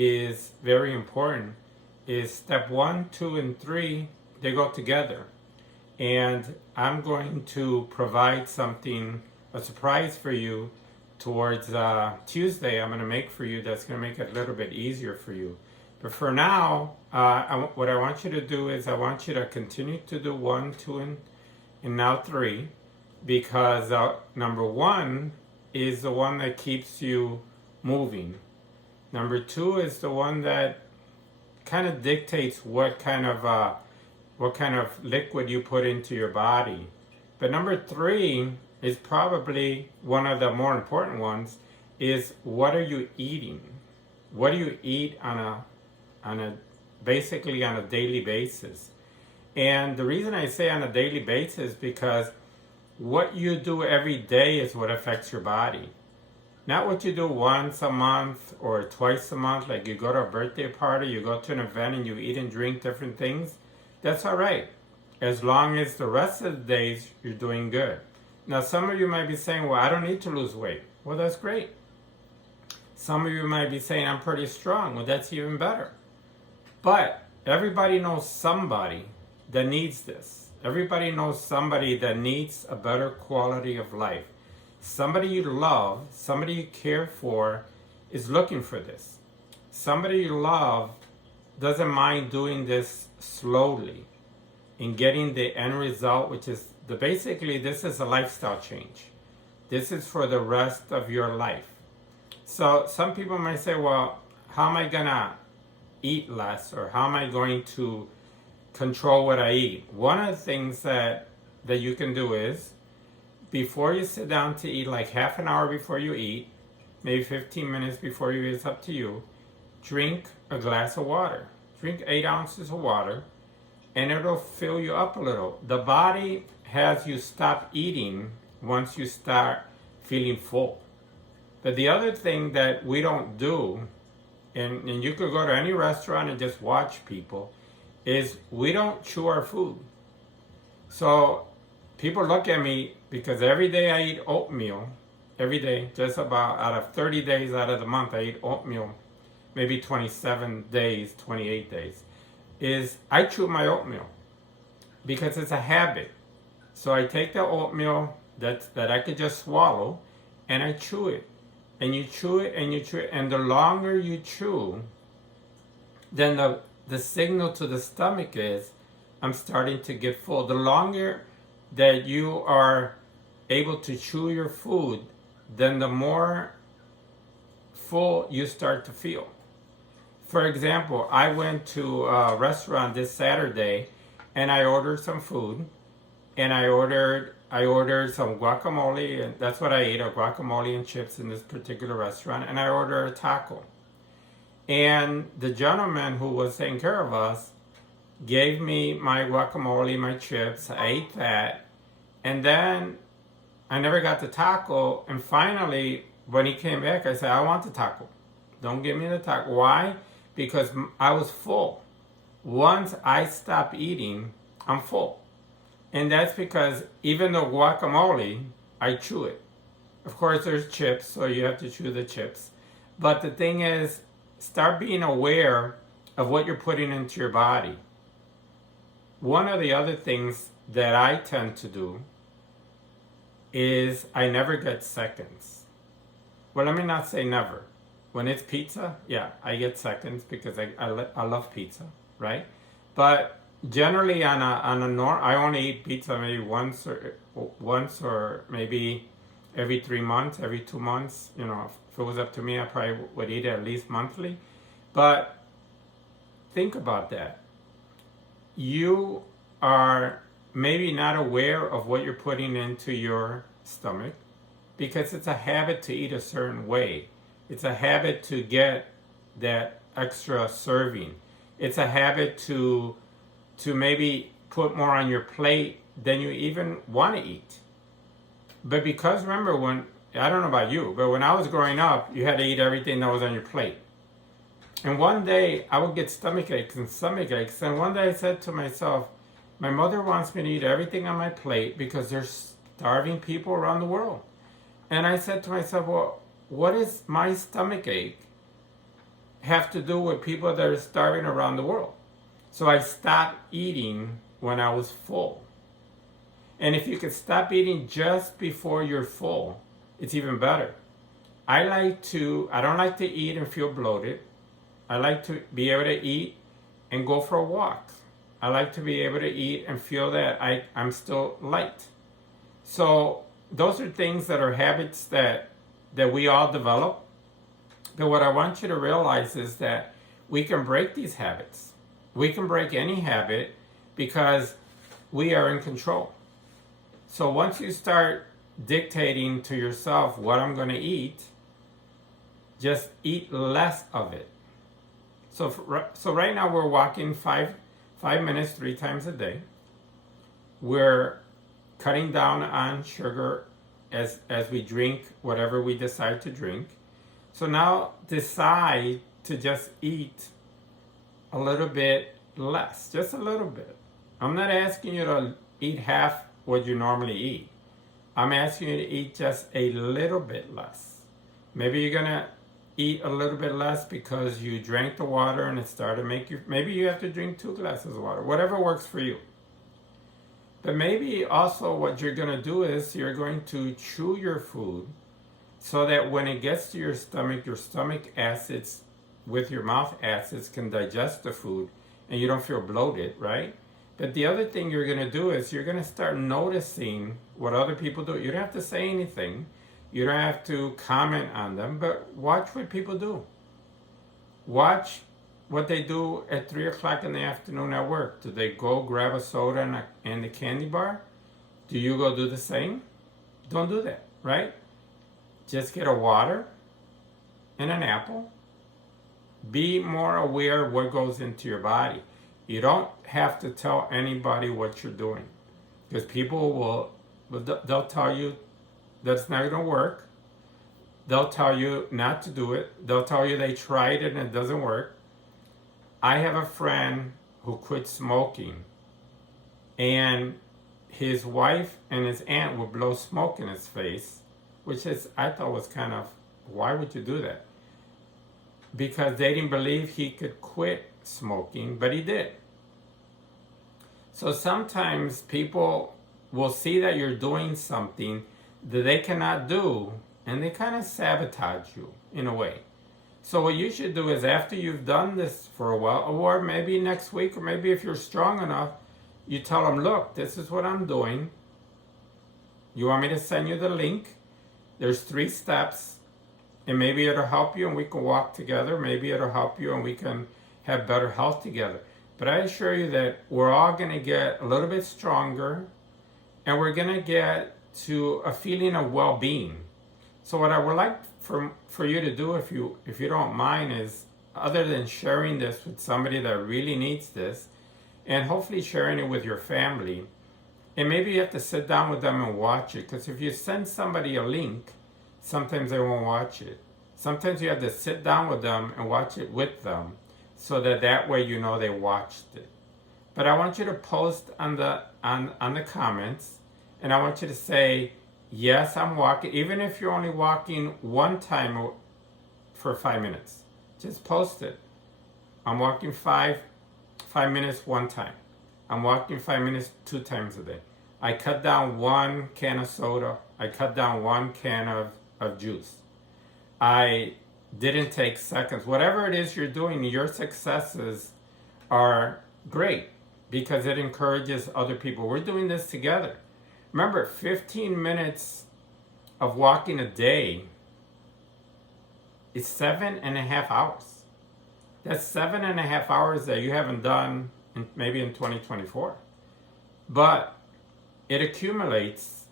is very important is step 1, 2, and 3, they go together. And I'm going to provide something, a surprise for you towards Tuesday. I'm going to make for you that's going to make it a little bit easier for you. But for now, what I want you to do is I want you to continue to do 1, 2, and now 3, because number 1 is the one that keeps you moving. Number 2 is the one that kind of dictates what kind of liquid you put into your body. But number 3 is probably one of the more important ones, is what are you eating? What do you eat basically on a daily basis? And the reason I say on a daily basis because what you do every day is what affects your body. Not what you do once a month or twice a month, like you go to a birthday party, you go to an event and you eat and drink different things. That's all right, as long as the rest of the days you're doing good. Now, some of you might be saying, well, I don't need to lose weight. Well, that's great. Some of you might be saying, I'm pretty strong. Well, that's even better. But everybody knows somebody that needs this. Everybody knows somebody that needs a better quality of life. Somebody you love, somebody you care for is looking for this. Somebody you love doesn't mind doing this slowly and getting the end result, which is basically this is a lifestyle change. This is for the rest of your life. So some people might say, well, how am I gonna eat less, or how am I going to control what I eat? One of the things that you can do is, before you sit down to eat, like half an hour before you eat, maybe 15 minutes before you eat, it's up to you, drink a glass of water. Drink 8 ounces of water, and it'll fill you up a little. The body has you stop eating once you start feeling full. But the other thing that we don't do, and you could go to any restaurant and just watch people, is we don't chew our food. So people look at me because every day I eat oatmeal. Every day, just about out of 30 days out of the month, I eat oatmeal. Maybe 27 days, 28 days, is I chew my oatmeal because it's a habit. So I take the oatmeal that I could just swallow and I chew it. And you chew it and you chew it. And the longer you chew, then the signal to the stomach is, I'm starting to get full. The longer that you are able to chew your food, then the more full you start to feel. For example, I went to a restaurant this Saturday and I ordered some food, and I ordered some guacamole, and that's what I ate, a guacamole and chips in this particular restaurant, and I ordered a taco. And the gentleman who was taking care of us gave me my guacamole, my chips, I ate that, and then I never got the taco, and finally, when he came back, I said, I want the taco. Don't give me the taco. Why? Because I was full. Once I stop eating, I'm full. And that's because even though guacamole, I chew it. Of course, there's chips, so you have to chew the chips. But the thing is, start being aware of what you're putting into your body. One of the other things that I tend to do is I never get seconds. Well, let me not say never. When it's pizza, yeah, I get seconds because I love pizza, right? But generally I only eat pizza maybe once or maybe every 3 months, every 2 months. You know, if it was up to me, I probably would eat it at least monthly. But think about that. You are maybe not aware of what you're putting into your stomach because it's a habit to eat a certain way. It's a habit to get that extra serving. It's a habit to maybe put more on your plate than you even want to eat. But because remember, I don't know about you, but when I was growing up, you had to eat everything that was on your plate. And one day I would get stomach aches. And one day I said to myself, my mother wants me to eat everything on my plate because there's starving people around the world. And I said to myself, well, what is my stomach ache have to do with people that are starving around the world. So I stopped eating when I was full. And if you could stop eating just before you're full, it's even better. I don't like to eat and feel bloated. I like to be able to eat and go for a walk. I like to be able to eat and feel that I'm still light. So those are things that are habits that we all develop. But what I want you to realize is that we can break these habits. We can break any habit because we are in control. So once you start dictating to yourself what I'm going to eat, just eat less of it. So right now we're walking 5 minutes 3 times a day. We're cutting down on sugar as we drink whatever we decide to drink. So now decide to just eat a little bit less, just a little bit. I'm not asking you to eat half what you normally eat. I'm asking you to eat just a little bit less. Maybe you're gonna eat a little bit less because you drank the water and it started to make you, maybe you have to drink 2 glasses of water, whatever works for you. But maybe also what you're gonna do is you're going to chew your food so that when it gets to your stomach acids with your mouth acids can digest the food and you don't feel bloated, right? But the other thing you're going to do is you're going to start noticing what other people do. You don't have to say anything. You don't have to comment on them, but watch what people do. Watch what they do at 3 o'clock in the afternoon at work. Do they go grab a soda and a candy bar? Do you go do the same? Don't do that, right? Just get a water and an apple. Be more aware of what goes into your body. You don't have to tell anybody what you're doing, because people they'll tell you that's not going to work. They'll tell you not to do it. They'll tell you they tried it and it doesn't work. I have a friend who quit smoking, and his wife and his aunt would blow smoke in his face, which I thought was kind of, why would you do that? Because they didn't believe he could quit smoking, but he did. So sometimes people will see that you're doing something that they cannot do, and they kind of sabotage you in a way. So what you should do is, after you've done this for a while, or maybe next week, or maybe if you're strong enough, you tell them, look, this is what I'm doing. You want me to send you the link? There's 3 steps, and maybe it'll help you and we can walk together. Maybe it'll help you and we can have better health together. But I assure you that we're all going to get a little bit stronger, and we're going to get to a feeling of well-being. So what I would like for you to do, if you don't mind, is, other than sharing this with somebody that really needs this, and hopefully sharing it with your family, and maybe you have to sit down with them and watch it, because if you send somebody a link, sometimes they won't watch it. Sometimes you have to sit down with them and watch it with them, so that way you know they watched it. But I want you to post on the comments, and I want you to say, yes, I'm walking, even if you're only walking one time for 5 minutes. Just post it. I'm walking 5 minutes one time. I'm walking 5 minutes 2 times a day. I cut down 1 can of soda. I cut down 1 can of juice. I didn't take seconds. Whatever it is you're doing, your successes are great because it encourages other people. We're doing this together. Remember, 15 minutes of walking a day is 7.5 hours. That's 7.5 hours that you haven't done maybe in 2024. But it accumulates.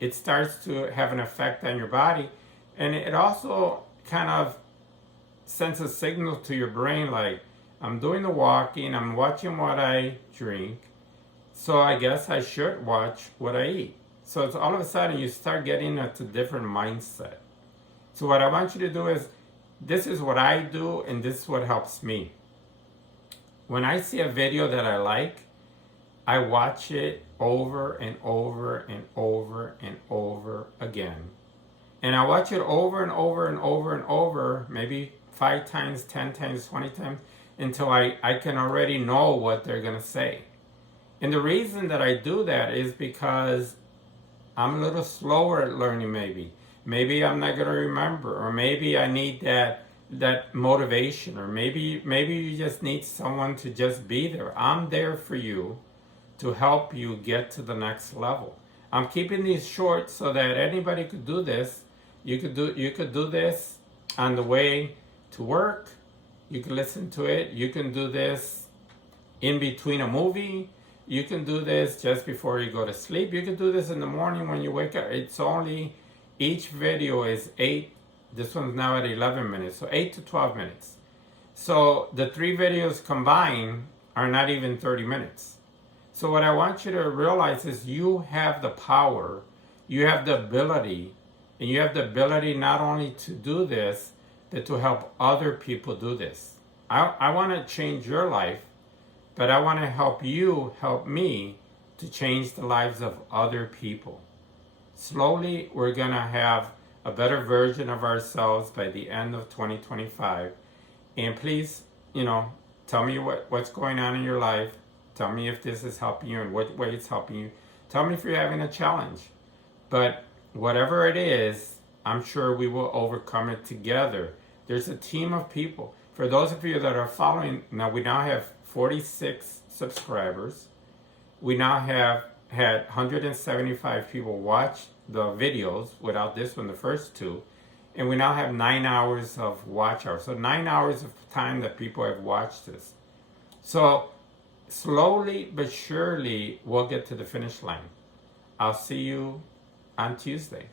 It starts to have an effect on your body. And it also kind of sends a signal to your brain like, I'm doing the walking, I'm watching what I drink, so I guess I should watch what I eat. So it's all of a sudden you start getting into a different mindset. So what I want you to do is, this is what I do and this is what helps me. When I see a video that I like, I watch it over and over and over and over again. And I watch it over and over and over and over, maybe 5 times, 10 times, 20 times, until I can already know what they're going to say. And the reason that I do that is because I'm a little slower at learning maybe. Maybe I'm not going to remember, or maybe I need that motivation, or maybe you just need someone to just be there. I'm there for you to help you get to the next level. I'm keeping these short so that anybody could do this. You could do this on the way to work. You can listen to it. You can do this in between a movie. You can do this just before you go to sleep. You can do this in the morning when you wake up. It's only, each video is 8, this one's now at 11 minutes, so 8 to 12 minutes. So the 3 videos combined are not even 30 minutes. So what I want you to realize is you have the power, you have the ability, and you have the ability not only to do this, but to help other people do this. I want to change your life, but I want to help you help me to change the lives of other people. Slowly, we're going to have a better version of ourselves by the end of 2025. And please, tell me what's going on in your life. Tell me if this is helping you and what way it's helping you. Tell me if you're having a challenge. But whatever it is, I'm sure we will overcome it together. There's a team of people. For those of you that are following, we now have 46 subscribers. We now have had 175 people watch the videos without this one, the first 2. And we now have 9 hours of watch hours. So 9 hours of time that people have watched this. So slowly but surely, we'll get to the finish line. I'll see you on Tuesday.